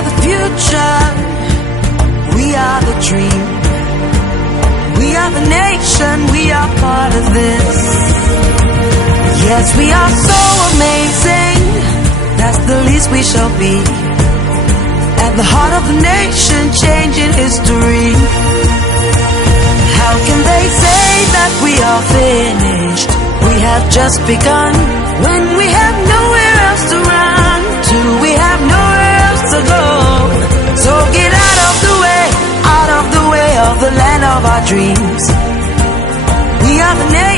are the future, we are the dream, we are the nation, we are part of this. Yes, we are so amazing, that's the least we shall be. At the heart of the nation, changing history. How can they say that we are finished? We have just begun. When we have nowhere else to run to, we have nowhere else to go. So get out of the way of the land of our dreams. We are the nation.